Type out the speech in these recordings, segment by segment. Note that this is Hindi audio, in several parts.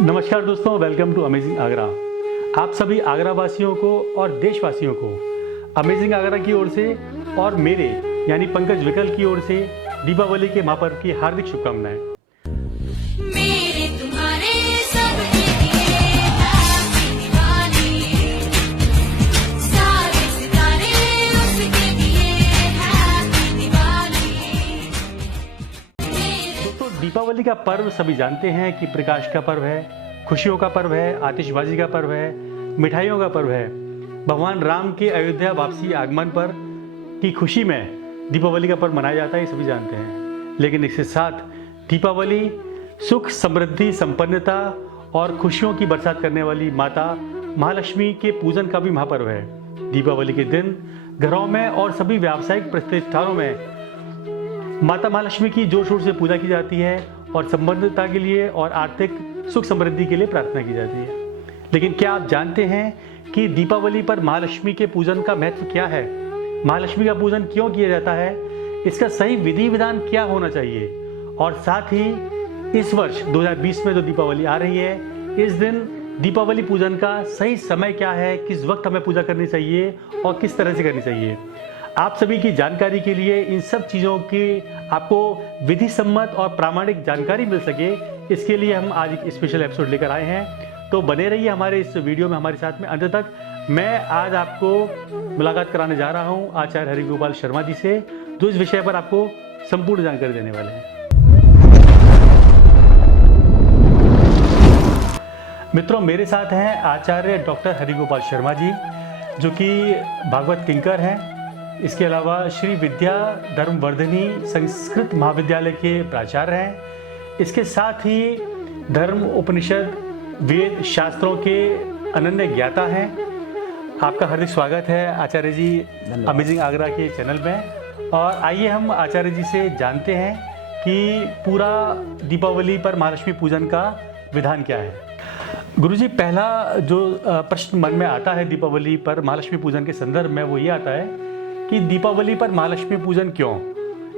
नमस्कार दोस्तों, वेलकम टू अमेजिंग आगरा। आप सभी आगरा वासियों को और देशवासियों को अमेजिंग आगरा की ओर से और मेरे यानी पंकज विकल की ओर से दीपावली के महापर्व की हार्दिक शुभकामनाएं। मेरे तुम्हारे सबके लिए हैप्पी दिवाली, सारे सितारे उसके लिए हैप्पी दिवाली। दोस्तों, दीपावली का पर्व सभी जानते हैं कि प्रकाश का पर्व है, खुशियों का पर्व है, आतिशबाजी का पर्व है, मिठाइयों का पर्व है। भगवान राम के अयोध्या वापसी आगमन पर की खुशी में दीपावली का पर्व मनाया जाता है, ये सभी जानते हैं। लेकिन इसके साथ दीपावली सुख, समृद्धि, संपन्नता और खुशियों की बरसात करने वाली माता महालक्ष्मी के पूजन का भी महापर्व है। दीपावली के दिन घरों में और सभी व्यावसायिक प्रतिष्ठानों में माता महालक्ष्मी की जोर शोर से पूजा की जाती है और संपन्नता के लिए और आर्थिक सुख समृद्धि के लिए प्रार्थना की जाती है। लेकिन क्या आप जानते हैं कि दीपावली पर महालक्ष्मी के पूजन का महत्व क्या है? महालक्ष्मी का पूजन क्यों किया जाता है? इसका सही विधि विधान क्या होना चाहिए? और साथ ही इस वर्ष 2020 में जो दीपावली आ रही है, इस दिन दीपावली पूजन का सही समय क्या है, किस वक्त हमें पूजा करनी चाहिए और किस तरह से करनी चाहिए। आप सभी की जानकारी के लिए इन सब चीज़ों की आपको विधि सम्मत और प्रामाणिक जानकारी मिल सके, इसके लिए हम आज एक स्पेशल एपिसोड लेकर आए हैं। तो बने रहिए हमारे इस वीडियो में हमारे साथ में अंत तक। मैं आज आपको मुलाकात कराने जा रहा हूं आचार्य हरिगोपाल शर्मा जी से, जो इस विषय पर आपको संपूर्ण जानकारी देने वाले हैं। मित्रों, मेरे साथ हैं आचार्य डॉक्टर हरिगोपाल शर्मा जी, जो कि भागवत किंकर हैं। इसके अलावा श्री विद्या धर्मवर्धिनी संस्कृत महाविद्यालय के प्राचार्य हैं। इसके साथ ही धर्म, उपनिषद, वेद शास्त्रों के अनन्य ज्ञाता हैं। आपका हार्दिक स्वागत है आचार्य जी अमेजिंग आगरा के चैनल में। और आइए हम आचार्य जी से जानते हैं कि पूरा दीपावली पर महालक्ष्मी पूजन का विधान क्या है। गुरुजी, पहला जो प्रश्न मन में आता है दीपावली पर महालक्ष्मी पूजन के संदर्भ में, वो ये आता है कि दीपावली पर महालक्ष्मी पूजन क्यों?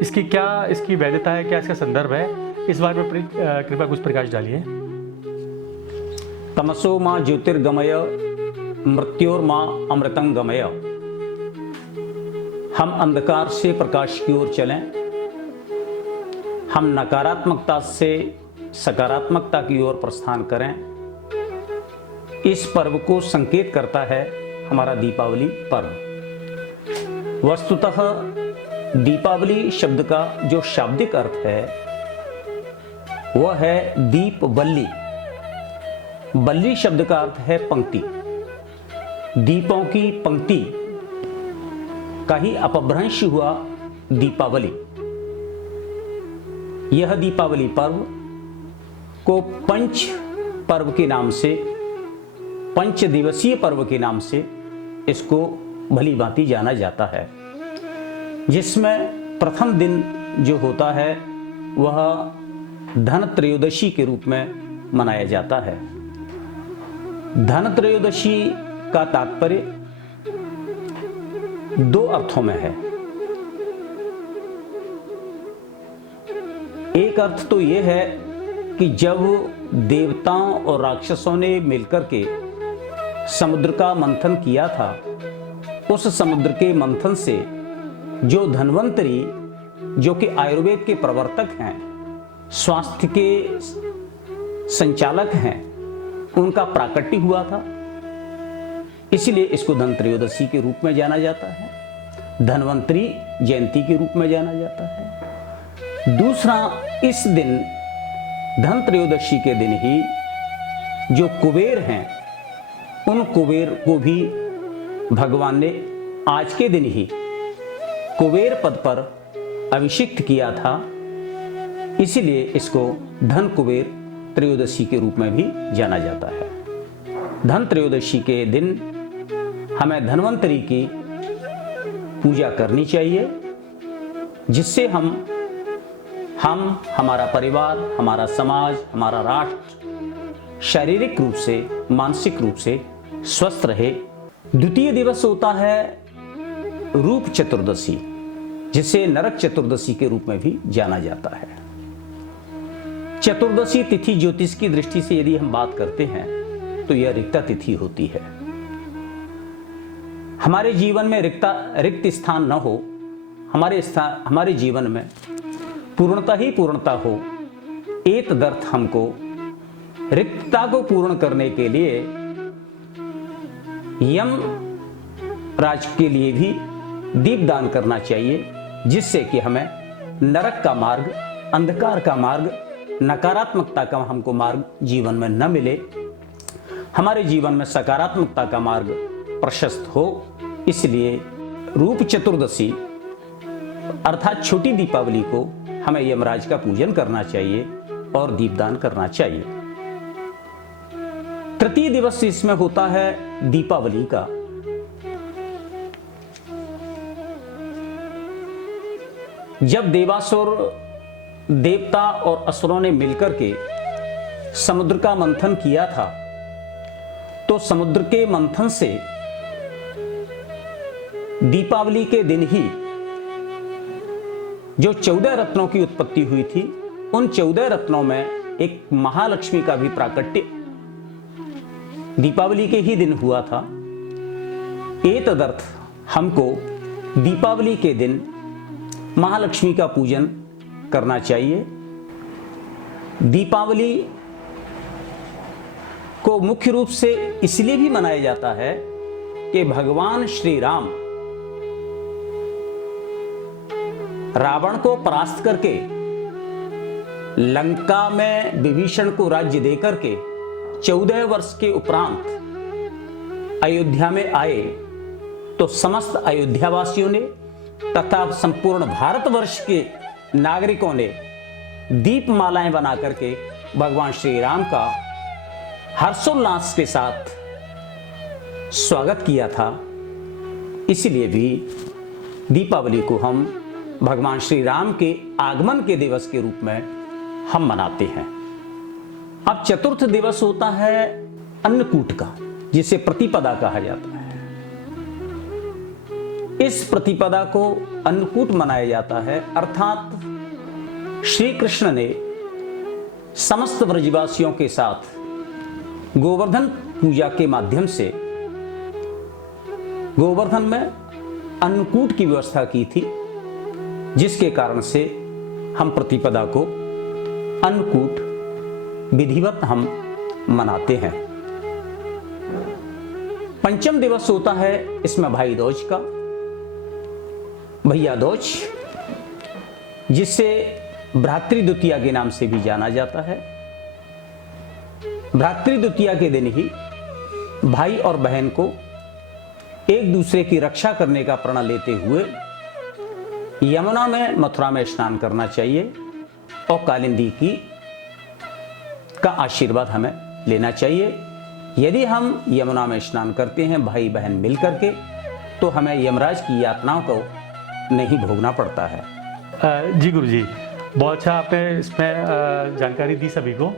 इसकी वैधता है, क्या इसका संदर्भ है? इस बारे में कृपया कुछ प्रकाश डालिए। तमसो माँ ज्योतिर्गमय, मृत्योर माँ अमृतंगमय। हम अंधकार से प्रकाश की ओर चलें, हम नकारात्मकता से सकारात्मकता की ओर प्रस्थान करें। इस पर्व को संकेत करता है हमारा दीपावली पर्व। वस्तुतः दीपावली शब्द का जो शाब्दिक अर्थ है वह है दीप बल्ली। बल्ली शब्द का अर्थ है पंक्ति। दीपों की पंक्ति का ही अपभ्रंश हुआ दीपावली। यह दीपावली पर्व को पंच पर्व के नाम से, पंच दिवसीय पर्व के नाम से इसको भली भांति जाना जाता है, जिसमें प्रथम दिन जो होता है वह धन त्रयोदशी के रूप में मनाया जाता है। धन त्रयोदशी का तात्पर्य दो अर्थों में है। एक अर्थ तो यह है कि जब देवताओं और राक्षसों ने मिलकर के समुद्र का मंथन किया था, उस समुद्र के मंथन से जो धन्वंतरी, जो कि आयुर्वेद के प्रवर्तक हैं, स्वास्थ्य के संचालक हैं, उनका प्राकट्य हुआ था। इसलिए इसको धन त्रयोदशी के रूप में जाना जाता है, धन्वंतरी जयंती के रूप में जाना जाता है। दूसरा, इस दिन धन त्रयोदशी के दिन ही जो कुबेर हैं, उन कुबेर को भी भगवान ने आज के दिन ही कुबेर पद पर अभिषिक्त किया था। इसलिए इसको धन कुबेर त्रयोदशी के रूप में भी जाना जाता है। धन त्रयोदशी के दिन हमें धन्वंतरी की पूजा करनी चाहिए, जिससे हम हमारा परिवार, हमारा समाज, हमारा राष्ट्र शारीरिक रूप से, मानसिक रूप से स्वस्थ रहे। द्वितीय दिवस होता है रूप चतुर्दशी, जिसे नरक चतुर्दशी के रूप में भी जाना जाता है। चतुर्दशी तिथि ज्योतिष की दृष्टि से यदि हम बात करते हैं तो यह रिक्ता तिथि होती है। हमारे जीवन में रिक्त स्थान न हो, हमारे जीवन में पूर्णता ही पूर्णता हो, एतदर्थ हमको रिक्तता को पूर्ण करने के लिए यम राज के लिए भी दीपदान करना चाहिए, जिससे कि हमें नरक का मार्ग, अंधकार का मार्ग, नकारात्मकता का हमको मार्ग जीवन में न मिले, हमारे जीवन में सकारात्मकता का मार्ग प्रशस्त हो। इसलिए रूप चतुर्दशी अर्थात छोटी दीपावली को हमें यमराज का पूजन करना चाहिए और दीपदान करना चाहिए। तृतीय दिवस इसमें होता है दीपावली का। जब देवासुर देवता और असुरों ने मिलकर के समुद्र का मंथन किया था, तो समुद्र के मंथन से दीपावली के दिन ही जो 14 रत्नों की उत्पत्ति हुई थी, उन 14 रत्नों में एक महालक्ष्मी का भी प्राकट्य दीपावली के ही दिन हुआ था। एतदर्थ हमको दीपावली के दिन महालक्ष्मी का पूजन करना चाहिए। दीपावली को मुख्य रूप से इसलिए भी मनाया जाता है कि भगवान श्री राम रावण को परास्त करके लंका में विभीषण को राज्य देकर के 14 वर्ष के उपरांत अयोध्या में आए, तो समस्त अयोध्यावासियों ने तथा संपूर्ण भारतवर्ष के नागरिकों ने दीपमालाएं बना करके भगवान श्री राम का हर्षोल्लास के साथ स्वागत किया था। इसलिए भी दीपावली को हम भगवान श्री राम के आगमन के दिवस के रूप में हम मनाते हैं। अब चतुर्थ दिवस होता है अन्नकूट का, जिसे प्रतिपदा कहा जाता है। इस प्रतिपदा को अन्नकूट मनाया जाता है, अर्थात श्री कृष्ण ने समस्त ब्रजवासियों के साथ गोवर्धन पूजा के माध्यम से गोवर्धन में अन्नकूट की व्यवस्था की थी, जिसके कारण से हम प्रतिपदा को अन्नकूट विधिवत हम मनाते हैं। पंचम दिवस होता है इसमें भाई दूज का, भैया दूज, जिसे भ्रातृ द्वितीया के नाम से भी जाना जाता है। भ्रातृ द्वितीया के दिन ही भाई और बहन को एक दूसरे की रक्षा करने का प्रण लेते हुए यमुना में, मथुरा में स्नान करना चाहिए और कालिंदी का आशीर्वाद हमें लेना चाहिए। यदि हम यमुना में स्नान करते हैं भाई बहन मिल करके, तो हमें यमराज की यातनाओं को नहीं भोगना पड़ता है। जी गुरुजी, बहुत अच्छा आपने इसमें जानकारी दी सभी को।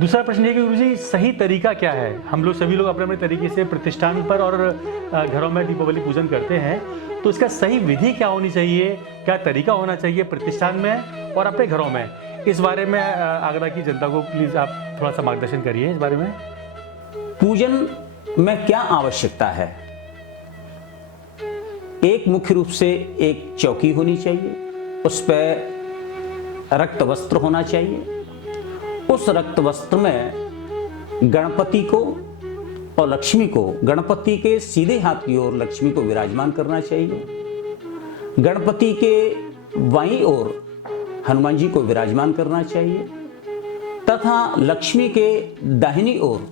दूसरा प्रश्न ये कि गुरुजी, सही तरीका क्या है? हम लोग सभी लोग अपने अपने तरीके से प्रतिष्ठान पर और घरों में दीपावली पूजन करते हैं, तो इसका सही विधि क्या होनी चाहिए, क्या तरीका होना चाहिए प्रतिष्ठान में और अपने घरों में? इस बारे में आगरा की जनता को प्लीज़ आप थोड़ा सा मार्गदर्शन करिए इस बारे में। पूजन में क्या आवश्यकता है? एक मुख्य रूप से एक चौकी होनी चाहिए, उस पर रक्त वस्त्र होना चाहिए। उस रक्त वस्त्र में गणपति को और लक्ष्मी को, गणपति के सीधे हाथ की ओर लक्ष्मी को विराजमान करना चाहिए, गणपति के बाईं ओर हनुमान जी को विराजमान करना चाहिए तथा लक्ष्मी के दाहिनी ओर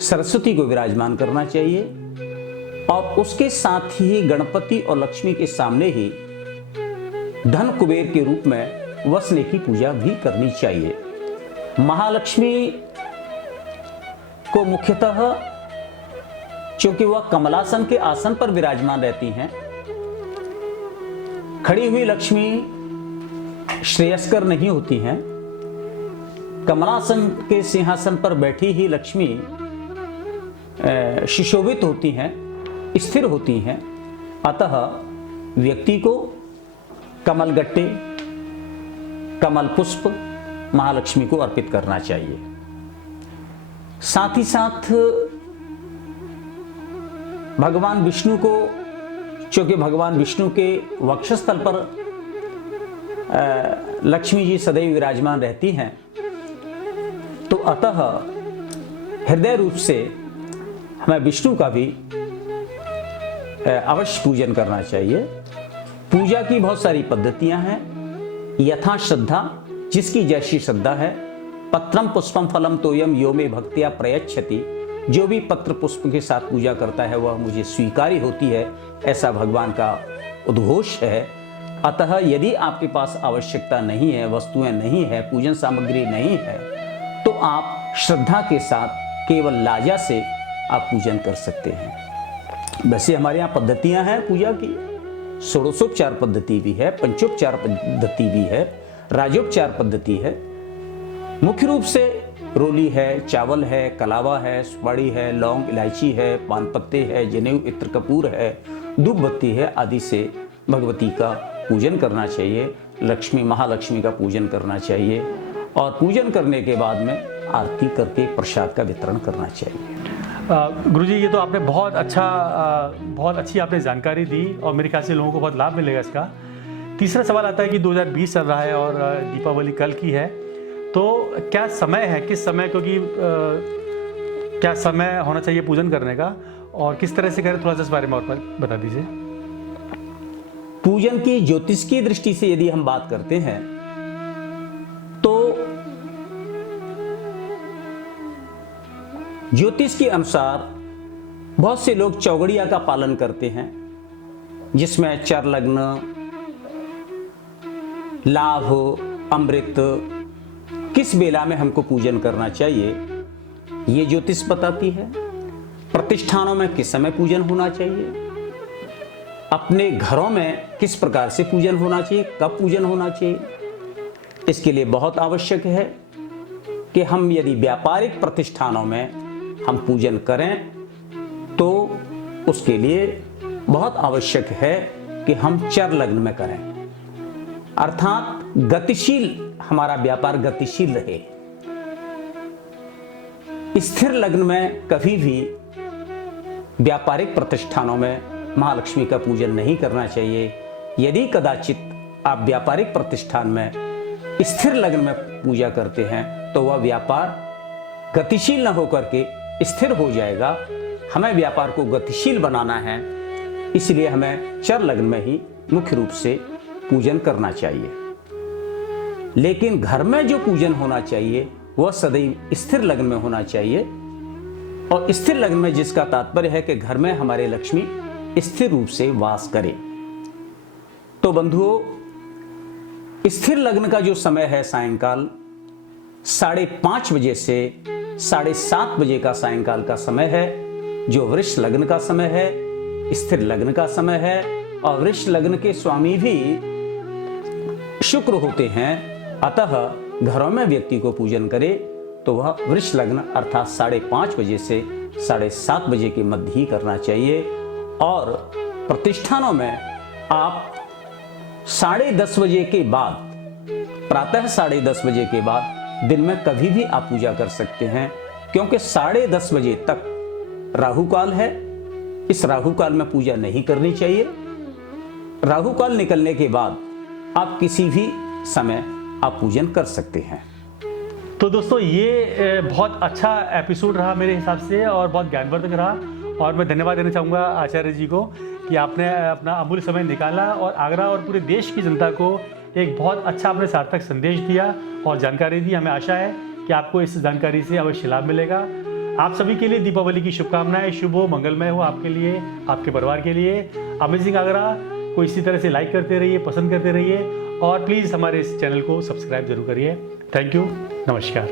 सरस्वती को विराजमान करना चाहिए। और उसके साथ ही गणपति और लक्ष्मी के सामने ही धन कुबेर के रूप में वसने की पूजा भी करनी चाहिए। महालक्ष्मी को मुख्यतः चूंकि वह कमलासन के आसन पर विराजमान रहती हैं, खड़ी हुई लक्ष्मी श्रेयस्कर नहीं होती हैं। कमलासन के सिंहासन पर बैठी ही लक्ष्मी सुशोभित होती हैं, स्थिर होती हैं। अतः व्यक्ति को कमल गट्टे, कमल पुष्प महालक्ष्मी को अर्पित करना चाहिए। साथ ही साथ भगवान विष्णु को, चूंकि भगवान विष्णु के वक्षस्थल पर लक्ष्मी जी सदैव विराजमान रहती हैं, तो अतः हृदय रूप से हमें विष्णु का भी अवश्य पूजन करना चाहिए। पूजा की बहुत सारी पद्धतियां हैं, यथा श्रद्धा, जिसकी जैसी श्रद्धा है। पत्रम पुष्पम फलम तोयम यो मे भक्तिया प्रयच्छति, जो भी पत्र पुष्प के साथ पूजा करता है वह मुझे स्वीकार्य होती है, ऐसा भगवान का उद्घोष है। अतः यदि आपके पास आवश्यकता नहीं है, वस्तुएं नहीं है, पूजन सामग्री नहीं है, तो आप श्रद्धा के साथ केवल लाजा से आप पूजन कर सकते हैं। वैसे हमारे यहाँ पद्धतियां हैं पूजा की, षोडशोपचार पद्धति भी है, पंचोपचार पद्धति भी है, राजोपचार पद्धति है। मुख्य रूप से रोली है, चावल है, कलावा है, सुपारी है, लौंग इलायची है, पान पत्ते है, जनेऊ इत्र कपूर है, धूप बत्ती है, आदि से भगवती का पूजन करना चाहिए, लक्ष्मी महालक्ष्मी का पूजन करना चाहिए और पूजन करने के बाद में आरती करके प्रसाद का वितरण करना चाहिए। गुरुजी, ये तो आपने बहुत अच्छी आपने जानकारी दी और मेरे ख्याल से लोगों को बहुत लाभ मिलेगा इसका। तीसरा सवाल आता है कि 2020 चल रहा है और दीपावली कल की है, तो क्या समय है, किस समय, क्योंकि क्या समय होना चाहिए पूजन करने का और किस तरह से करें, थोड़ा सा इस बारे में और बता दीजिए। पूजन की ज्योतिष की दृष्टि से यदि हम बात करते हैं तो ज्योतिष के अनुसार बहुत से लोग चौगड़िया का पालन करते हैं, जिसमें चर लग्न, लाभ, अमृत, किस बेला में हमको पूजन करना चाहिए ये ज्योतिष बताती है। प्रतिष्ठानों में किस समय पूजन होना चाहिए, अपने घरों में किस प्रकार से पूजन होना चाहिए, कब पूजन होना चाहिए, इसके लिए बहुत आवश्यक है कि हम यदि व्यापारिक प्रतिष्ठानों में हम पूजन करें तो उसके लिए बहुत आवश्यक है कि हम चर लग्न में करें, अर्थात गतिशील, हमारा व्यापार गतिशील रहे। स्थिर लग्न में कभी भी व्यापारिक प्रतिष्ठानों में महालक्ष्मी का पूजन नहीं करना चाहिए। यदि कदाचित आप व्यापारिक प्रतिष्ठान में स्थिर लग्न में पूजा करते हैं तो वह व्यापार गतिशील न होकर के स्थिर हो जाएगा। हमें व्यापार को गतिशील बनाना है, इसलिए हमें चर लग्न में ही मुख्य रूप से पूजन करना चाहिए। लेकिन घर में जो पूजन होना चाहिए वह सदैव स्थिर लग्न में होना चाहिए, और स्थिर लग्न में जिसका तात्पर्य है कि घर में हमारे लक्ष्मी स्थिर रूप से वास करे। तो बंधुओं, स्थिर लग्न का जो समय है सायंकाल 5:30 बजे से 7:30 बजे का सायंकाल का समय है, जो वृष लग्न का समय है, स्थिर लग्न का समय है। और वृष लग्न के स्वामी भी शुक्र होते हैं, अतः घरों में व्यक्ति को पूजन करे तो वह वृष लग्न अर्थात 5:30 बजे से 7:30 बजे के मध्य ही करना चाहिए। और प्रतिष्ठानों में आप 10:30 बजे के बाद, प्रातः 10:30 बजे के बाद दिन में कभी भी आप पूजा कर सकते हैं, क्योंकि 10:30 बजे तक राहु काल है। इस राहु काल में पूजा नहीं करनी चाहिए। राहु काल निकलने के बाद आप किसी भी समय आप पूजन कर सकते हैं। तो दोस्तों, ये बहुत अच्छा एपिसोड रहा मेरे हिसाब से और बहुत ज्ञानवर्धक रहा, और मैं धन्यवाद देना चाहूँगा आचार्य जी को कि आपने अपना अमूल्य समय निकाला और आगरा और पूरे देश की जनता को एक बहुत अच्छा आपने सार्थक संदेश दिया और जानकारी दी। हमें आशा है कि आपको इस जानकारी से अवश्य लाभ मिलेगा। आप सभी के लिए दीपावली की शुभकामनाएं। शुभ हो, मंगलमय हो आपके लिए, आपके परिवार के लिए। अमेजिंग आगरा को इसी तरह से लाइक करते रहिए, पसंद करते रहिए और प्लीज़ हमारे इस चैनल को सब्सक्राइब जरूर करिए। थैंक यू, नमस्कार।